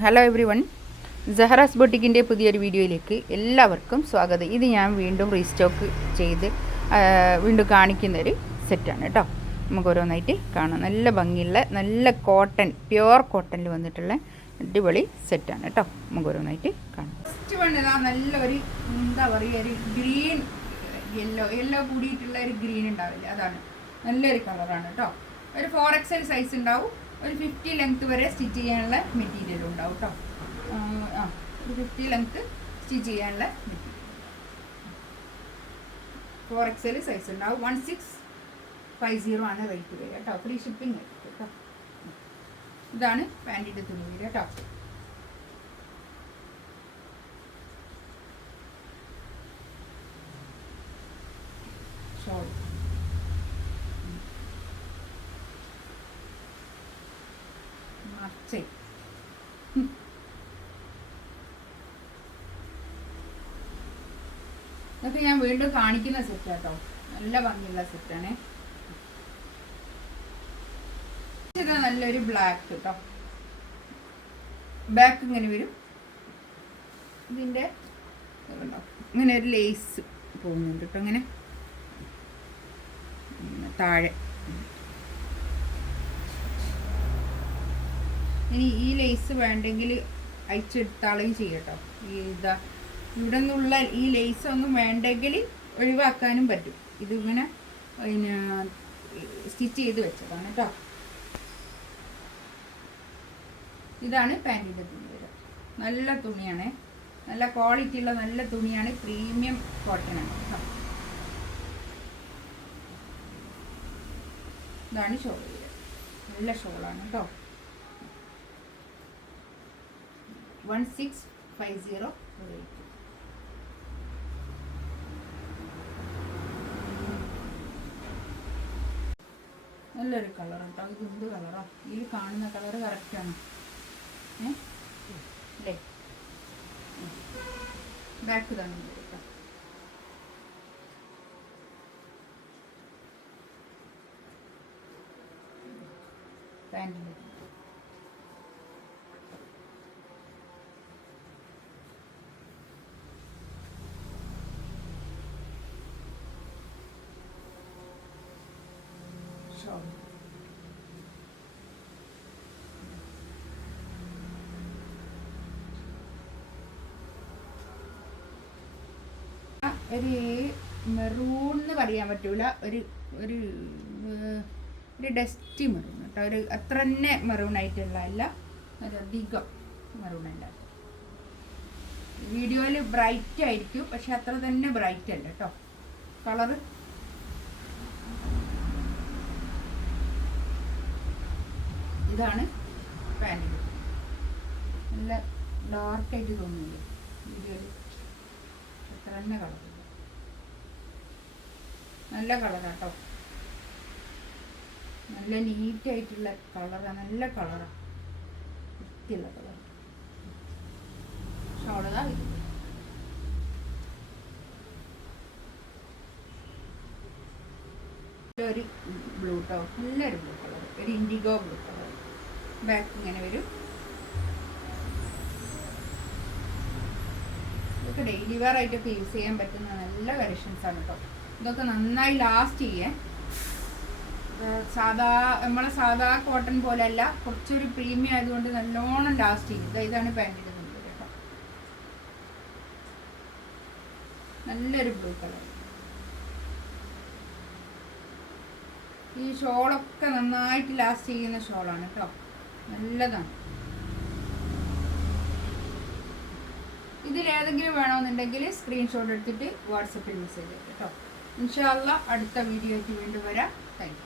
Hello everyone Jahara's ബൊട്ടിക്കിന്റെ പുതിയൊരു വീഡിയോയിലേക്ക് എല്ലാവർക്കും സ്വാഗതം. ഇത് ഞാൻ വീണ്ടും റീസ്റ്റോക്ക് ചെയ്ത് വീണ്ടും കാണിക്കുന്നൊരു സെറ്റാണ് കേട്ടോ നമുക്ക് ഓരോന്നായിട്ട് കാണാം. നല്ല ഭംഗിയുള്ള നല്ല കോട്ടൺ പ്യുവർ കോട്ടണിൽ വന്നിട്ടുള്ള അടിപൊളി സെറ്റാണ് കേട്ടോ നമുക്ക് ഓരോന്നായിട്ട് കാണാം. ഫസ്റ്റ് ഇതാ നല്ല ഒരു എന്താ പറയുക ഒരു ഗ്രീൻ യെല്ലോ യെല്ലോ കൂടിയിട്ടുള്ള ഒരു ഗ്രീൻ ഉണ്ടാവില്ല? അതാണ്. നല്ലൊരു കളറാണ് കേട്ടോ ഒരു ഫോർ എക്സൽ സൈസ് ഉണ്ടാവും. ഒരു ഫിഫ്റ്റി ലെങ്ത് വരെ സ്റ്റിച്ച് ചെയ്യാനുള്ള മെറ്റീരിയൽ ഉണ്ടാവും കേട്ടോ ആ ഒരു ഫിഫ്റ്റി ലെങ്ത് സ്റ്റിച്ച് ചെയ്യാനുള്ള മെറ്റീരിയൽ ഫോർ എക്സൽ സൈസ് ഉണ്ടാവും. വൺ സിക്സ് ഫൈവ് സീറോ ആണ് റേറ്റ് വരിക കേട്ടോ ഫ്രീ ഷിപ്പിംഗ് കേട്ടോ ഇതാണ് പാന്റിന്റെ തുണി വരിക കേട്ടോ ഷോൾ മറച്ചേ ഇതൊക്കെ ഞാൻ വീണ്ടും കാണിക്കുന്ന സെറ്റ് കേട്ടോ നല്ല ഭംഗിയുള്ള സെറ്റാണ് ഇത് നല്ലൊരു ബ്ലാക്ക് കേട്ടോ ബാക്ക് ഇങ്ങനെ വരും. ഇതിന്റെ ഇങ്ങനെ ഒരു ലേസ് പോകുന്നുണ്ട് കേട്ടോ ഇങ്ങനെ. താഴെ. ഇനി ഈ ലേസ് വേണ്ടെങ്കിൽ അയച്ചെടുത്താളുകയും ചെയ്യട്ടോ. ഈ ഇതാ ഇവിടെ നിന്നുള്ള ഈ ലേസ് ഒന്നും വേണ്ടെങ്കിൽ ഒഴിവാക്കാനും പറ്റും. ഇതിങ്ങനെ പിന്നെ സ്റ്റിച്ച് ചെയ്ത് വെച്ചതാണ് കേട്ടോ ഇതാണ് പാന്റിന്റെ തുണി നല്ല തുണിയാണ്. നല്ല ക്വാളിറ്റി ഉള്ള നല്ല തുണിയാണ്. പ്രീമിയം കോട്ടൺ ആണ് ഇതാണ് ഷോൾ നല്ല ഷോളാണ് കേട്ടോ വൺ സിക്സ് ഫൈവ് സീറോ നല്ലൊരു കളർ കേട്ടോ ഇത് എന്ത് കളറോ ഇതിൽ കാണുന്ന കളർ കറക്റ്റാണ് ഏ? ബാക്ക് തന്നെ കേട്ടോ. പാന്റിന്റെ ഷോൾ ഒരു മെറൂൺ എന്ന് പറയാൻ പറ്റൂല. ഒരു ഒരു ഒരു ഡസ്റ്റി മെറൂൺ കേട്ടോ ഒരു അത്ര തന്നെ മെറൂൺ ആയിട്ടുള്ള അല്ല അധികം മെറൂൺ ഉണ്ടാകും വീഡിയോയിൽ ബ്രൈറ്റ് ആയിരിക്കും പക്ഷെ അത്ര തന്നെ ബ്രൈറ്റ് അല്ല കേട്ടോ കളറ് ഇതാണ് പാന്റ്. നല്ല ഡാർക്കായിട്ട് തോന്നുന്നില്ല? വീഡിയോയിൽ എത്ര തന്നെ കളർ നല്ല കളറാട്ടോ നല്ല നീറ്റായിട്ടുള്ള കളറാണ് നല്ല കളറാണ് വൃത്തിയുള്ള കളർ. ഷോളതാ ഒരു ബ്ലൂ ടോപ്പ് നല്ലൊരു ബ്ലൂ കളർ. ഒരു ഇൻഡിഗോ ബ്ലൂ കളർ. ബാക്ക് ഇങ്ങനെ വരും. ഇതൊക്കെ ഡെയിലി വെയർ ആയിട്ടൊക്കെ യൂസ് ചെയ്യാൻ പറ്റുന്ന നല്ല കളക്ഷൻസ് ആണ് കേട്ടോ ഇതൊക്കെ നന്നായി ലാസ്റ്റ് ചെയ്യേ. സാധാ നമ്മളെ സാധാ കോട്ടൺ പോലെയല്ല കുറച്ചൊരു പ്രീമിയം ആയതുകൊണ്ട് നല്ലോണം ലാസ്റ്റ് ചെയ്യും. ഇതാ ഇതാണ് പാന്റിന്റെ നമ്പർ കേട്ടോ നല്ലൊരു ബ്ലൂ കളർ ഈ ഷോളൊക്കെ നന്നായിട്ട് ലാസ്റ്റ് ചെയ്യുന്ന ഷോളാണ് കേട്ടോ നല്ലതാണ്. ഇതിൽ ഇതിലേതെങ്കിലും വേണമെന്നുണ്ടെങ്കിൽ സ്ക്രീൻഷോട്ട് എടുത്തിട്ട് വാട്സപ്പിൽ മെസ്സേജ് കേട്ടോ. ഇൻഷാല്ല അടുത്ത വീഡിയോയ്ക്ക് വീണ്ടും വരാം. താങ്ക്